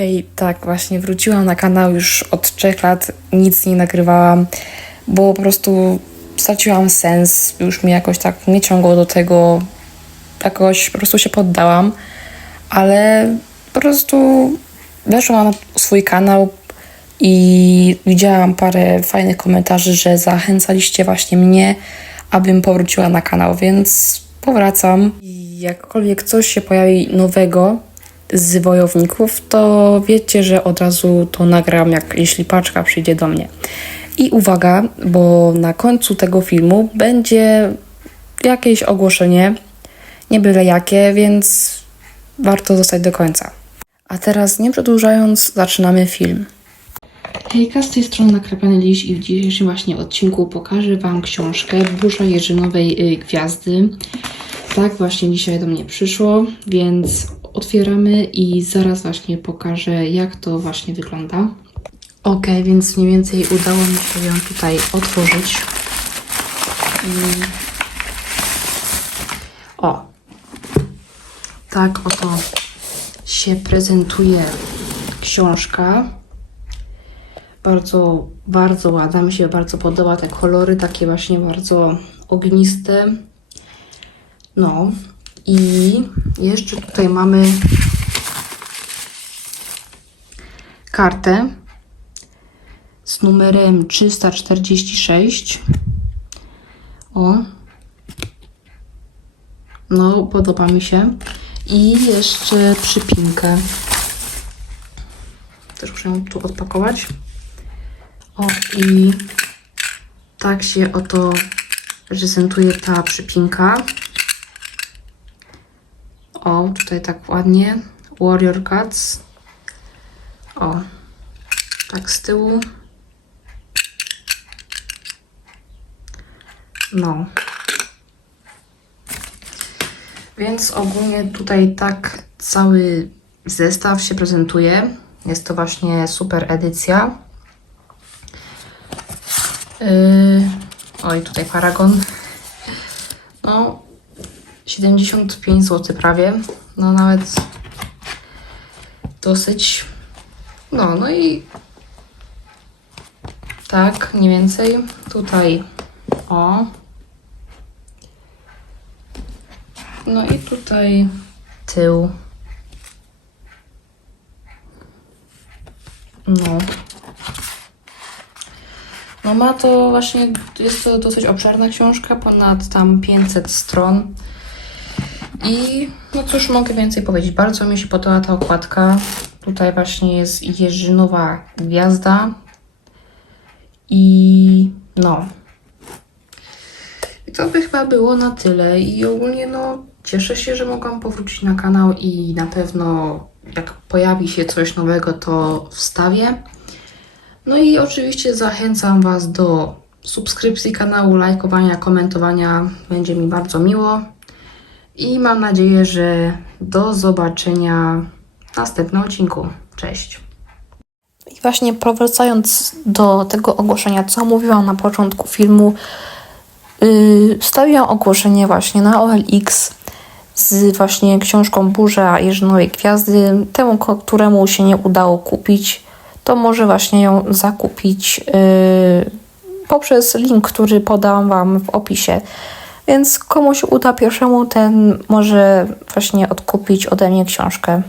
Hej, tak, właśnie wróciłam na kanał już od trzech lat, nic nie nagrywałam, bo po prostu straciłam sens, już mi jakoś tak nie ciągło do tego, jakoś po prostu się poddałam, ale po prostu weszłam na swój kanał i widziałam parę fajnych komentarzy, że zachęcaliście właśnie mnie, abym powróciła na kanał, więc powracam. I jakkolwiek coś się pojawi nowego z wojowników, to wiecie, że od razu to nagram, jak jeśli paczka przyjdzie do mnie. I uwaga, bo na końcu tego filmu będzie jakieś ogłoszenie, nie byle jakie, więc warto zostać do końca. A teraz, nie przedłużając, zaczynamy film. Hejka, z tej strony Nakrapiany Liść i w dzisiejszym właśnie odcinku pokażę Wam książkę Burza Jerzynowej y, Gwiazdy. Tak właśnie dzisiaj do mnie przyszło, więc otwieramy i zaraz właśnie pokażę jak to właśnie wygląda. Ok, więc mniej więcej udało mi się ją tutaj otworzyć. O! Tak oto się prezentuje książka bardzo, bardzo ładna. Mi się bardzo podoba te kolory, takie właśnie bardzo ogniste. No i jeszcze tutaj mamy kartę z numerem 346. O. No, podoba mi się. I jeszcze przypinkę. Też muszę ją tu odpakować. O, i tak się oto prezentuje ta przypinka. O, tutaj tak ładnie. Warrior Cats. O, tak z tyłu. No. Więc ogólnie tutaj tak cały zestaw się prezentuje. Jest to właśnie super edycja. Yy, oj, tutaj paragon. No, 75 zł prawie. No, nawet dosyć. No, no i tak, mniej więcej. Tutaj o. No i tutaj tył. No. No ma to właśnie, jest to dosyć obszerna książka, ponad tam 500 stron. I no cóż mogę więcej powiedzieć, bardzo mi się podoba ta okładka. Tutaj właśnie jest jeżynowa gwiazda. I no. I to by chyba było na tyle. I ogólnie no cieszę się, że mogłam powrócić na kanał i na pewno jak pojawi się coś nowego, to wstawię. No i oczywiście zachęcam Was do subskrypcji kanału, lajkowania, komentowania. Będzie mi bardzo miło. I mam nadzieję, że do zobaczenia w następnym odcinku. Cześć. I właśnie powracając do tego ogłoszenia, co mówiłam na początku filmu, yy, wstawiłam ogłoszenie właśnie na OLX z właśnie książką Burza Jerzynowej Gwiazdy. Temu, któremu się nie udało kupić, to może właśnie ją zakupić yy, poprzez link, który podam Wam w opisie. Więc komu się uda pierwszemu, ten może właśnie odkupić ode mnie książkę.